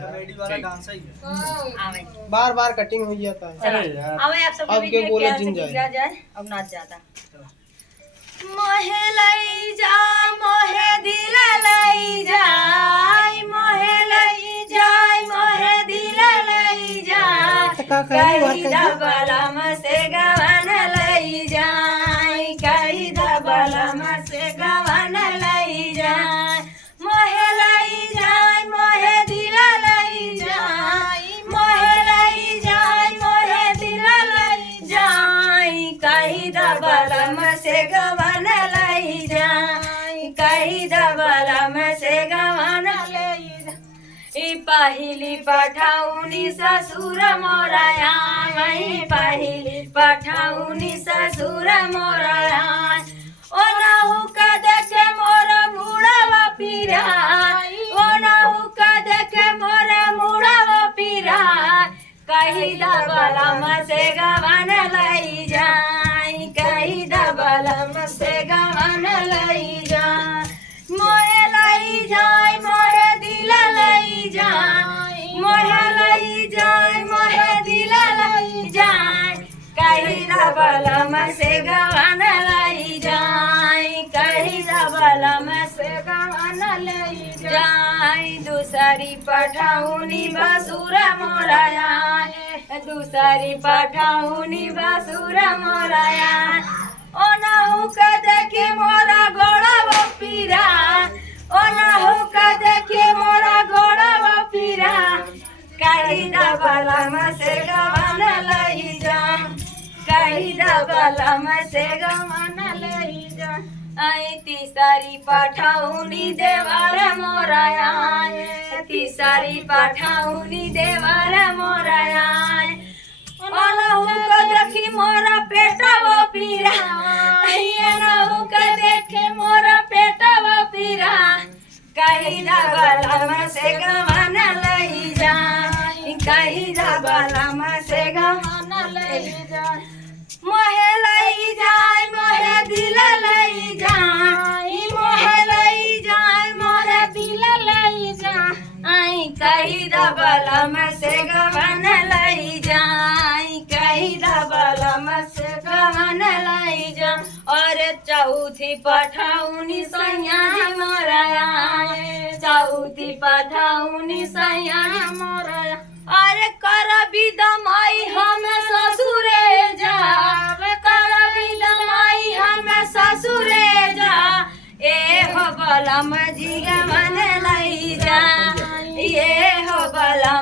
Comedy वाला dance है ये। बार बार कटिंग हो जाता है। अरे यार अब आप सबको अब बीच क्या में बोला प्यार से जिन गीत जाए। गा जाए। अब नाच जाता मोहे लई जा मोहे दिल लई जाय मोहे लई जाय मोहे दिल लई जाय कही दबलम से गवन लई जाय कही दबलम से गवन लई जाय मोहे लई जाय मोहे दिल लई जाय मोहे लई जाय मोहे दिल लई जाय कही दबलम से गवन लई जाय कही दबलम से गवन लई जाय ई पहिली पठाउनी ससुर मोराया वही पहिली पठाउनी ससुर मोराया ओ नाहु का देखे मोर मुड़वा पीरा ओ नाहु का देखे मोर मुड़वा पीरा कही दबलम से गवन लई जाय कही दबलम से गवन लई जाय मोहे लई जाय मोहे दिल लई जाय मोहे लई जाय मोहे दिल लई जाय कही दबलम से गवन लई जाय कही दबलम से गवन लई जाय दूसरी पठाउनी बसुर मोराया दूसरी पठाउनी बसुर मोराया ओ नाहु का देखे मोरा गोड़ा पीरा ओ नाहु का देखे मोरा गोड़ा पीरा कही दबलम से गवन लई जा कही दबलम से गवन लई जा आई तीसरी पठाउनी देवर मोराया तीसरी पठाउनी देवर मोराया ओनहु का देखी मोरा पेटा वो पीरा ओनहु का देखे मोरा पेटा वो पीरा कही दबलम से गवन लई जा कही दबलम से गवन लई जा मोहे लई जाय मोहे दिल लई जाय मोहे लई जाय मोहे दिल लई जाय कही दबलम से गवन लई जाय कही दबलम से गवन लई जा और चौथी पठाउनी सैया मोराया चौथी पठाउनी सैया मोराया अरे कर विदमाई हम ससुरे जा कर विदमाई हम ससुरे जा ए हो बलम जी गवन लई जा ये हो बलम